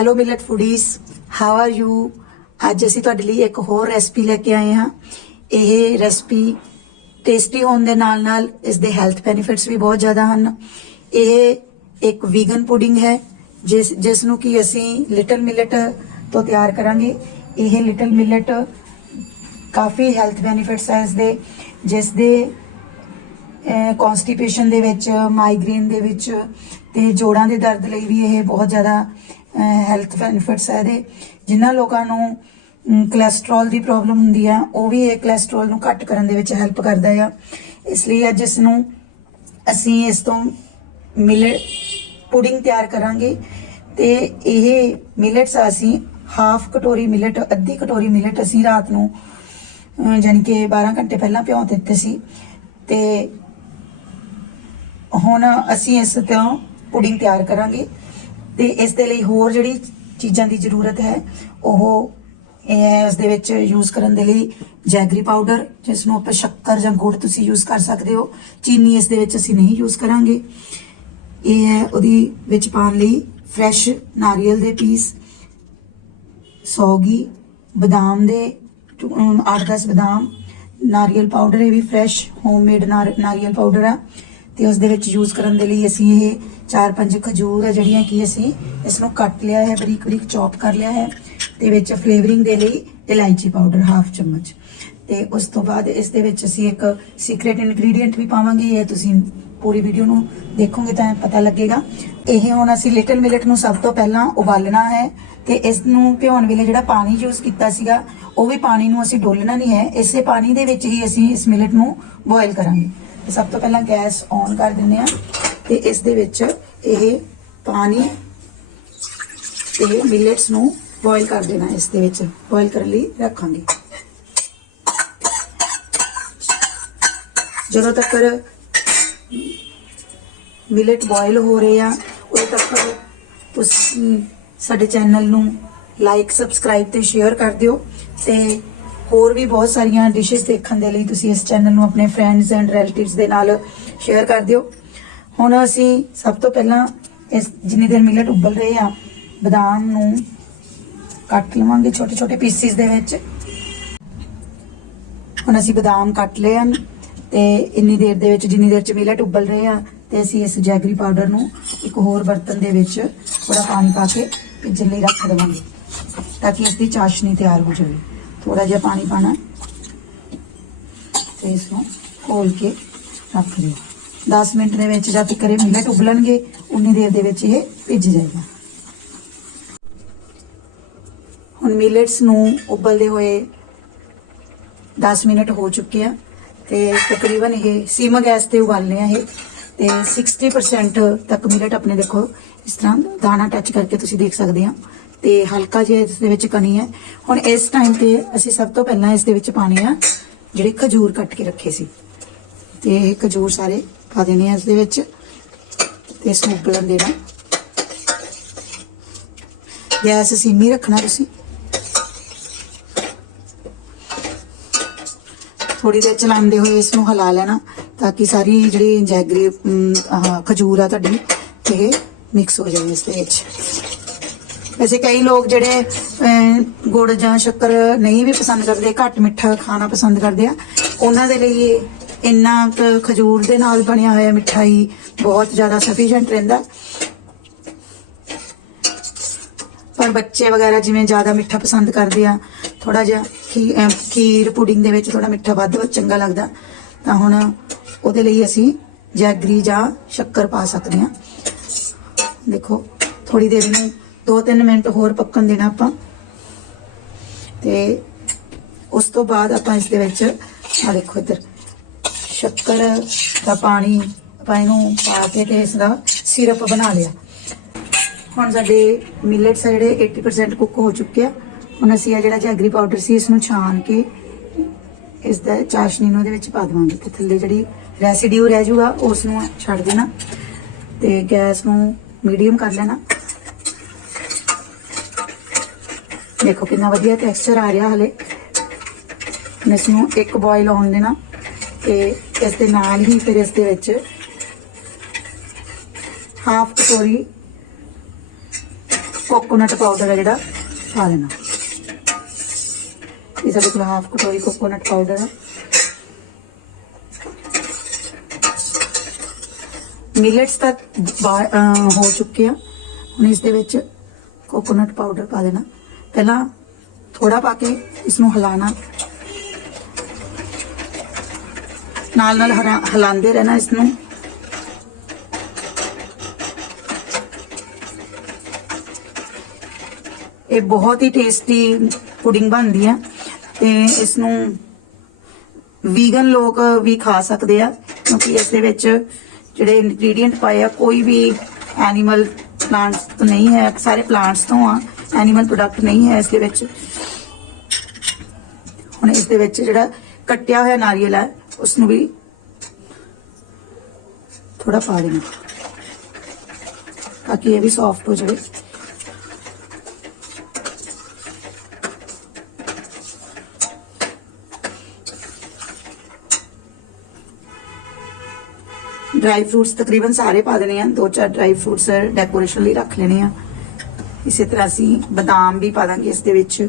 Hello millet foodies, how are you. ਅੱਜ ਅਸੀਂ ਤੁਹਾਡੇ ਲਈ ਇੱਕ ਹੋਰ ਰੈਸਪੀ ਲੈ ਕੇ ਆਏ ਹਾਂ। ਇਹ ਰੈਸਪੀ ਟੇਸਟੀ ਹੋਣ ਦੇ ਨਾਲ ਨਾਲ ਇਸ ਦੇ ਹੈਲਥ ਬੈਨੀਫਿਟਸ ਵੀ ਬਹੁਤ ਜ਼ਿਆਦਾ ਹਨ। ਇਹ ਇੱਕ ਵੀਗਨ ਪੁਡਿੰਗ ਹੈ ਜਿਸ ਨੂੰ ਕਿ ਅਸੀਂ ਲਿਟਲ ਮਿਲਟ ਤੋਂ ਤਿਆਰ ਕਰਾਂਗੇ। ਇਹ ਲਿਟਲ ਮਿਲਟ ਕਾਫੀ ਹੈਲਥ ਬੈਨੀਫਿਟਸ ਹੈ ਇਸ ਦੇ, ਜਿਸ ਦੇ ਕਨਸਟੀਪੇਸ਼ਨ ਦੇ ਵਿੱਚ, ਮਾਈਗ੍ਰੇਨ ਦੇ ਵਿੱਚ ਤੇ ਜੋੜਾਂ ਦੇ ਦਰਦ ਲਈ ਵੀ ਇਹ ਬਹੁਤ ਜ਼ਿਆਦਾ ਹੈਲਥ ਬੈਨੀਫਿਟਸ ਹੈ ਇਹਦੇ। ਜਿਨ੍ਹਾਂ ਲੋਕਾਂ ਨੂੰ ਕੋਲੇਸਟ੍ਰੋਲ ਦੀ ਪ੍ਰੋਬਲਮ ਹੁੰਦੀ ਆ, ਉਹ ਵੀ ਇਹ ਕੋਲੇਸਟ੍ਰੋਲ ਨੂੰ ਘੱਟ ਕਰਨ ਦੇ ਵਿੱਚ ਹੈਲਪ ਕਰਦਾ ਆ। ਇਸ ਲਈ ਅੱਜ ਅਸੀਂ ਇਸ ਤੋਂ ਮਿਲਟ ਪੁਡਿੰਗ ਤਿਆਰ ਕਰਾਂਗੇ। ਤੇ ਇਹ ਮਿਲਟਸ ਅਸੀਂ ਹਾਫ ਕਟੋਰੀ ਮਿਲਟ, ਅੱਧੀ ਕਟੋਰੀ ਮਿਲਟ ਅਸੀਂ ਰਾਤ ਨੂੰ ਯਾਨੀ ਕਿ 12 ਘੰਟੇ ਪਹਿਲਾਂ ਭਿਓ ਦਿੱਤੇ ਸੀ। ਤੇ ਹੁਣ ਅਸੀਂ ਇਸ ਤੋਂ ਪੁਡਿੰਗ ਤਿਆਰ ਕਰਾਂਗੇ। ਤੇ ਇਸ ਦੇ ਲਈ ਹੋਰ ਜਿਹੜੀ ਚੀਜ਼ਾਂ ਦੀ ਜ਼ਰੂਰਤ ਹੈ ਉਹ ਇਹ ਹੈ। ਇਸ ਦੇ ਵਿੱਚ ਯੂਜ਼ ਕਰਨ ਦੇ ਲਈ ਜੈਗਰੀ ਪਾਊਡਰ, ਜਿਸ ਨੂੰ ਆਪਾਂ ਸ਼ੱਕਰ ਜਾਂ ਗੁੜ ਤੁਸੀਂ ਯੂਜ਼ ਕਰ ਸਕਦੇ ਹੋ। ਚੀਨੀ ਇਸ ਦੇ ਵਿੱਚ ਅਸੀਂ ਨਹੀਂ ਯੂਜ਼ ਕਰਾਂਗੇ। ਇਹ ਹੈ ਉਹਦੀ ਵਿੱਚ ਪਾਉਣ ਲਈ ਫਰੈਸ਼ ਨਾਰੀਅਲ ਦੇ ਪੀਸ, ਸੌਗੀ, ਬਦਾਮ ਦੇ 8-10 ਬਦਾਮ, ਨਾਰੀਅਲ ਪਾਊਡਰ, ਇਹ ਵੀ ਫਰੈਸ਼ ਹੋਮਮੇਡ ਨਾਰੀਅਲ ਪਾਊਡਰ ਆ। ਤੇ ਉਸ ਦੇ ਵਿੱਚ ਯੂਜ਼ ਕਰਨ ਦੇ ਲਈ ਅਸੀਂ ਇਹ 4-5 ਖਜੂਰ ਆ ਜਿਹੜੀਆਂ ਕਿ ਅਸੀਂ ਇਸ ਨੂੰ ਕੱਟ ਲਿਆ ਹੈ, ਬਰੀਕ ਬਰੀਕ ਚੌਪ ਕਰ ਲਿਆ ਹੈ। ਤੇ ਵਿੱਚ ਫਲੇਵਰਿੰਗ ਦੇ ਲਈ ਇਲਾਇਚੀ ਪਾਊਡਰ ਹਾਫ ਚਮਚ। ਤੇ ਉਸ ਤੋਂ ਬਾਅਦ ਇਸ ਦੇ ਵਿੱਚ ਅਸੀਂ ਇੱਕ ਸੀਕ੍ਰੇਟ ਇਨਗਰੀਡੀਐਂਟ ਵੀ ਪਾਵਾਂਗੇ। ਇਹ ਤੁਸੀਂ ਪੂਰੀ ਵੀਡੀਓ ਨੂੰ ਦੇਖੋਗੇ ਤਾਂ ਪਤਾ ਲੱਗੇਗਾ। ਇਹ ਹੁਣ ਅਸੀਂ ਲਿਟਲ ਮਿਲਟ ਨੂੰ ਸਭ ਤੋਂ ਪਹਿਲਾਂ ਉਬਾਲਣਾ ਹੈ। ਤੇ ਇਸ ਨੂੰ ਭਿਉਣ ਵੇਲੇ ਜਿਹੜਾ ਪਾਣੀ ਯੂਜ਼ ਕੀਤਾ ਸੀਗਾ, ਉਹ ਵੀ ਪਾਣੀ ਨੂੰ ਅਸੀਂ ਡੋਲਣਾ ਨਹੀਂ ਹੈ। ਇਸੇ ਪਾਣੀ ਦੇ ਵਿੱਚ ਹੀ ਅਸੀਂ ਇਸ ਮਿਲਟ ਨੂੰ ਬੋਇਲ ਕਰਾਂਗੇ। ਤੇ ਸਭ ਤੋਂ ਪਹਿਲਾਂ ਗੈਸ ਔਨ ਕਰ ਦਿੰਦੇ ਹਾਂ ਤੇ ਇਸ ਦੇ ਵਿੱਚ ਇਹ ਪਾਣੀ ਤੇ ਮਿਲਟਸ ਨੂੰ ਬੋਇਲ ਕਰ ਦੇਣਾ। ਇਸ ਦੇ ਵਿੱਚ ਬੋਇਲ ਕਰਨ ਲਈ ਰੱਖਾਂਗੇ। ਜਦੋਂ ਤੱਕ ਮਿਲਟ ਬੋਇਲ ਹੋ ਰਹੇ ਆ, ਉਦੋਂ ਤੱਕ ਤੁਸੀਂ ਸਾਡੇ ਚੈਨਲ ਨੂੰ ਲਾਈਕ, ਸਬਸਕ੍ਰਾਈਬ ਤੇ ਸ਼ੇਅਰ ਕਰ ਦਿਓ। ਤੇ ਹੋਰ ਵੀ ਬਹੁਤ ਸਾਰੀਆਂ ਡਿਸ਼ਸ ਦੇਖਣ ਦੇ ਲਈ ਤੁਸੀਂ ਇਸ ਚੈਨਲ ਨੂੰ ਆਪਣੇ ਫਰੈਂਡਸ ਐਂਡ ਰਿਲੇਟਿਵਸ ਦੇ ਨਾਲ ਸ਼ੇਅਰ ਕਰ ਦਿਓ। ਹੁਣ ਅਸੀਂ ਸਭ ਤੋਂ ਪਹਿਲਾਂ ਜਿੰਨੀ ਦੇਰ ਮਿਲਟ ਉਬਲ ਰਹੇ ਆ, ਬਦਾਮ ਨੂੰ ਕੱਟ ਲਵਾਂਗੇ ਛੋਟੇ ਛੋਟੇ ਪੀਸਿਸ ਦੇ ਵਿੱਚ। ਹੁਣ ਅਸੀਂ ਬਦਾਮ ਕੱਟ ਲਏ ਹਨ ਤੇ ਇੰਨੀ ਦੇਰ ਦੇ ਵਿੱਚ, ਜਿੰਨੀ ਦੇਰ ਚ ਮਿਲਟ ਉਬਲ ਰਹੇ ਆ, ਤੇ ਅਸੀਂ ਇਸ ਜੈਗਰੀ ਪਾਊਡਰ ਨੂੰ ਇੱਕ ਹੋਰ ਬਰਤਨ ਦੇ ਵਿੱਚ ਥੋੜਾ ਪਾਣੀ ਪਾ ਕੇ ਭਿੱਜਣ ਲਈ ਰੱਖ ਦੇਵਾਂਗੇ, ਤਾਂ ਕਿ ਇਸ ਦੀ ਚਾਸ਼ਨੀ ਤਿਆਰ ਹੋ ਜਾਵੇ। ਥੋੜਾ ਜਿਹਾ ਪਾਣੀ ਪਾਣਾ ਤੇ ਇਸ ਨੂੰ ਖੋਲ ਕੇ ਰੱਖ ਦਿਓ। 10 ਮਿੰਟ ਦੇ ਵਿੱਚ ਜਦ ਤੱਕ ਮਿਲਟ ਉਬਲਣਗੇ, ਉਨੀ ਦੇਰ ਦੇ ਵਿੱਚ ਇਹ ਭਿੱਜ ਜਾਏਗਾ। ਹੁਣ ਮਿਲਟਸ ਨੂੰ ਉਬਲਦੇ ਹੋਏ 10 ਮਿੰਟ ਹੋ ਚੁੱਕੇ ਆ ਤੇ ਤਕਰੀਬਨ ਇਹ ਸੀਮ ਗੈਸ ਤੇ ਉਬਾਲਨੇ ਆ ਇਹ। ਤੇ 60% ਤੱਕ ਮਿਲਟ ਆਪਣੇ ਦੇਖੋ ਇਸ ਤਰ੍ਹਾਂ ਦਾਣਾ ਟੱਚ ਕਰਕੇ ਤੁਸੀਂ ਦੇਖ ਸਕਦੇ ਆ। ਤੇ ਹਲਕਾ ਜਿਹਾ ਇਸ ਦੇ ਵਿੱਚ ਕਣੀ ਹੈ। ਹੁਣ ਇਸ ਟਾਈਮ ਤੇ ਅਸੀਂ ਸਭ ਤੋਂ ਪਹਿਲਾਂ ਇਸ ਦੇ ਵਿੱਚ ਪਾਣੇ ਆ ਜਿਹੜੇ ਖਜੂਰ ਕੱਟ ਕੇ ਰੱਖੇ ਸੀ। ਤੇ ਇਹ ਖਜੂਰ ਸਾਰੇ ਪਾ ਦੇਣੇ ਆ ਇਸ ਦੇ ਵਿੱਚ ਤੇ ਇਸ ਨੂੰ ਉਬਲਣ ਦੇਣਾ। ਗੈਸ ਸੀਮੀ ਰੱਖਣਾ ਤੁਸੀਂ। ਥੋੜੀ ਦੇਰ ਚਲਾਉਂਦੇ ਹੋਏ ਇਸ ਨੂੰ ਹਿਲਾ ਲੈਣਾ, ਤਾਂ ਕਿ ਸਾਰੀ ਜਿਹੜੀ ਜੈਗਰੀ ਖਜੂਰ ਆ ਤੁਹਾਡੀ ਇਹ ਮਿਕਸ ਹੋ ਜਾਵੇ ਇਸ ਦੇ ਵਿੱਚ। ਵੈਸੇ ਕਈ ਲੋਕ ਜਿਹੜੇ ਗੁੜ ਜਾਂ ਸ਼ੱਕਰ ਨਹੀਂ ਵੀ ਪਸੰਦ ਕਰਦੇ, ਘੱਟ ਮਿੱਠਾ ਖਾਣਾ ਪਸੰਦ ਕਰਦੇ ਆ, ਉਹਨਾਂ ਦੇ ਲਈ ਇੰਨਾ ਖਜੂਰ ਦੇ ਨਾਲ ਬਣਿਆ ਹੋਇਆ ਮਿਠਾਈ ਬਹੁਤ ਜ਼ਿਆਦਾ ਸਫੀਸ਼ੀਐਂਟ ਰਹਿੰਦਾ। ਪਰ ਬੱਚੇ ਵਗੈਰਾ ਜਿਵੇਂ ਜ਼ਿਆਦਾ ਮਿੱਠਾ ਪਸੰਦ ਕਰਦੇ ਆ, ਥੋੜਾ ਜਿਹਾ ਖੀਰ ਪੁਡਿੰਗ ਦੇ ਵਿੱਚ ਥੋੜਾ ਮਿੱਠਾ ਵੱਧ ਚੰਗਾ ਲੱਗਦਾ, ਤਾਂ ਹੁਣ ਉਹਦੇ ਲਈ ਅਸੀਂ ਜੈਗਰੀ ਜਾਂ ਸ਼ੱਕਰ ਪਾ ਸਕਦੇ ਹਾਂ। ਦੇਖੋ ਥੋੜੀ ਦੇਰ ਨੂੰ 2-3 ਮਿੰਟ ਹੋਰ ਪੱਕਣ ਦੇਣਾ ਆਪਾਂ। ਤੇ ਉਸ ਤੋਂ ਬਾਅਦ ਆਪਾਂ ਇਸ ਦੇ ਵਿੱਚ ਆ ਦੇਖੋ ਇੱਧਰ ਸ਼ੱਕਰ ਦਾ ਪਾਣੀ ਆਪਾਂ ਇਹਨੂੰ ਪਾ ਕੇ ਤੇ ਇਸ ਦਾ ਸਿਰਪ ਬਣਾ ਲਿਆ। ਹੁਣ ਸਾਡੇ ਮਿਲਟਸ ਆ ਜਿਹੜੇ 80% ਕੁੱਕ ਹੋ ਚੁੱਕੇ ਆ। ਹੁਣ ਅਸੀਂ ਆ ਜਿਹੜਾ ਜੈਗਰੀ ਪਾਊਡਰ ਸੀ ਇਸ ਨੂੰ ਛਾਣ ਕੇ ਇਸ ਦਾ ਚਾਸ਼ਨੀ ਨੂੰ ਉਹਦੇ ਵਿੱਚ ਪਾ ਦੇਵਾਂਗੇ। ਤੇ ਥੱਲੇ ਜਿਹੜੀ ਰੈਸੀਡਿਊ ਰਹਿ ਜਾਊਗਾ ਉਸ ਨੂੰ ਛੱਡ ਦੇਣਾ ਤੇ ਗੈਸ ਨੂੰ ਮੀਡੀਅਮ ਕਰ ਲੈਣਾ। ਦੇਖੋ ਕਿੰਨਾ ਵਧੀਆ ਟੈਕਸਚਰ ਆ ਰਿਹਾ ਹਲੇ। ਇਸ ਨੂੰ ਇੱਕ ਬੋਇਲ ਆਉਣ ਦੇਣਾ ਤੇ ਇਸ ਦੇ ਨਾਲ ਹੀ ਫਿਰ ਇਸ ਦੇ ਵਿੱਚ ਹਾਫ ਕਟੋਰੀ ਕੋਕੋਨਟ ਪਾਊਡਰ ਹੈ ਜਿਹੜਾ ਪਾ ਦੇਣਾ। ਇਹ ਸਾਡੇ ਕੋਲ ਹਾਫ ਕਟੋਰੀ ਕੋਕੋਨਟ ਪਾਊਡਰ ਹੈ। ਮਿਲਟਸ ਤਾਂ ਹੋ ਚੁੱਕੇ ਆ। ਹੁਣ ਇਸ ਦੇ ਵਿੱਚ ਕੋਕੋਨਟ ਪਾਊਡਰ ਪਾ ਦੇਣਾ। ਪਹਿਲਾਂ ਥੋੜਾ ਪਾ ਕੇ ਇਸ ਨੂੰ ਹਿਲਾਣਾ, ਨਾਲ ਨਾਲ ਹਿਲਾਉਂਦੇ ਰਹਿਣਾ ਇਸ ਨੂੰ। ਇਹ ਬਹੁਤ ਹੀ ਟੇਸਟੀ ਪੁਡਿੰਗ ਬਣਦੀ ਹੈ ਤੇ ਇਸ ਨੂੰ ਵੀਗਨ ਲੋਕ ਵੀ ਖਾ ਸਕਦੇ ਆ, ਕਿਉਂਕਿ ਇਸ ਦੇ ਵਿੱਚ ਜਿਹੜੇ ਇੰਗਰੀਡੀਐਂਟ ਪਾਏ ਆ ਕੋਈ ਵੀ ਐਨੀਮਲ ਪਲਾਂਟਸ ਤੋਂ ਨਹੀਂ ਹੈ, ਸਾਰੇ ਪਲਾਂਟਸ ਤੋਂ ਆ, ਐਨੀਮਲ ਪ੍ਰੋਡਕਟ ਨਹੀਂ ਹੈ ਇਸ ਦੇ ਵਿੱਚ। ਹੁਣ ਇਸ ਦੇ ਵਿੱਚ ਜਿਹੜਾ ਕੱਟਿਆ ਹੋਇਆ ਨਾਰੀਅਲ ਹੈ ਉਸ ਨੂੰ ਵੀ ਥੋੜਾ ਪਾ ਦੇਣਾ ਤਾਂ ਕਿ ਇਹ ਵੀ ਸੌਫਟ ਹੋ ਜਾਵੇ। ड्राई फ्रूट्स तकरीबन सारे पा देने हैं, 2-4 ड्राई फ्रूट्स डेकोरेशन ਲਈ ਰੱਖ ਲੈਣੇ ਆ। ਇਸੇ ਤਰ੍ਹਾਂ ਅਸੀਂ ਬਦਾਮ ਵੀ ਪਾ ਦਾਂਗੇ ਇਸ ਦੇ ਵਿੱਚ।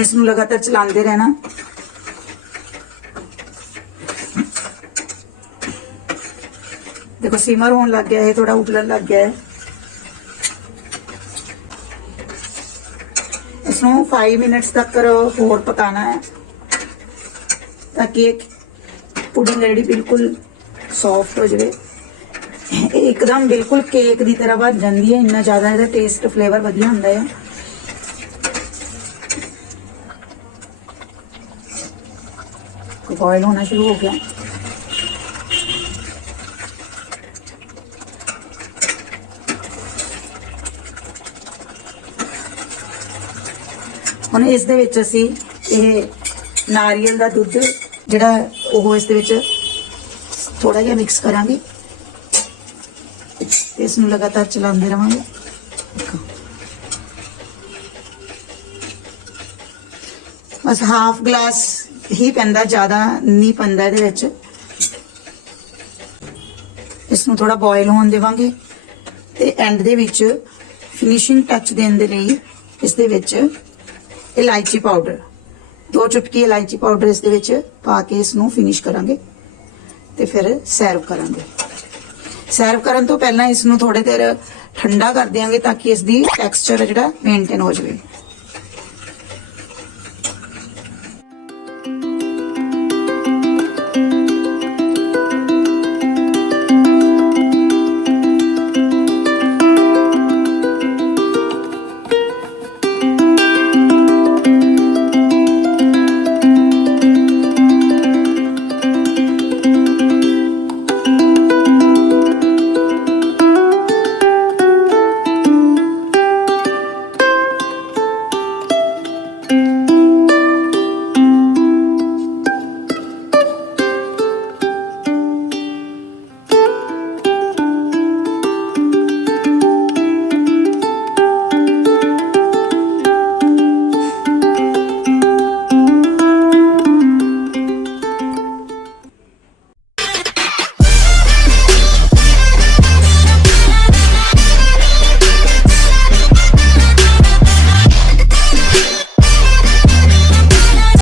ਇਸ ਨੂੰ ਲਗਾਤਾਰ ਚਲਾਉਂਦੇ ਰਹਿਣਾ। देखो सिमर होने लग गया है, थोड़ा उबलने लग गया है। इसमें 5 मिनट्स तक होर पकाना है ताकि पुडिंग रेडी बिल्कुल सॉफ्ट हो जाए, एकदम बिल्कुल केक की तरह बन जाती है। इन्ना ज्यादा इसका टेस्ट फ्लेवर वधिया हुंदा है। बॉयल होना शुरू हो गया। ਹੁਣ ਇਸ ਦੇ ਵਿੱਚ ਅਸੀਂ ਇਹ ਨਾਰੀਅਲ ਦਾ ਦੁੱਧ ਜਿਹੜਾ ਉਹ ਇਸ ਦੇ ਵਿੱਚ ਥੋੜਾ ਜਿਹਾ ਮਿਕਸ ਕਰਾਂਗੇ ਤੇ ਇਸ ਨੂੰ ਲਗਾਤਾਰ ਚਲਾਉਂਦੇ ਰਹਾਂਗੇ। ਬਸ ਹਾਫ ਗਲਾਸ ਹੀ ਪੈਂਦਾ, ਜ਼ਿਆਦਾ ਨਹੀਂ ਪੈਂਦਾ ਇਹਦੇ ਵਿੱਚ। ਇਸ ਨੂੰ ਥੋੜਾ ਬੋਇਲ ਹੋਣ ਦੇਵਾਂਗੇ ਤੇ ਐਂਡ ਦੇ ਵਿੱਚ ਫਿਨਿਸ਼ਿੰਗ ਟੱਚ ਦੇਣ ਦੇ ਲਈ ਇਸ ਦੇ ਵਿੱਚ ਇਲਾਇਚੀ ਪਾਊਡਰ 2 ਚੁਟਕੀ ਇਲਾਇਚੀ ਪਾਊਡਰ ਇਸ ਦੇ ਵਿੱਚ ਪਾ ਕੇ ਇਸ ਨੂੰ ਫਿਨਿਸ਼ ਕਰਾਂਗੇ ਤੇ ਫਿਰ ਸਰਵ ਕਰਾਂਗੇ। ਸਰਵ ਕਰਨ ਤੋਂ ਪਹਿਲਾਂ ਇਸ ਨੂੰ ਥੋੜੇ ਦੇਰ ਠੰਡਾ ਕਰ ਦਿਆਂਗੇ ਤਾਂ ਕਿ ਇਸ ਦੀ ਟੈਕਸਚਰ ਜਿਹੜਾ ਮੇਨਟੇਨ ਹੋ ਜਾਵੇ।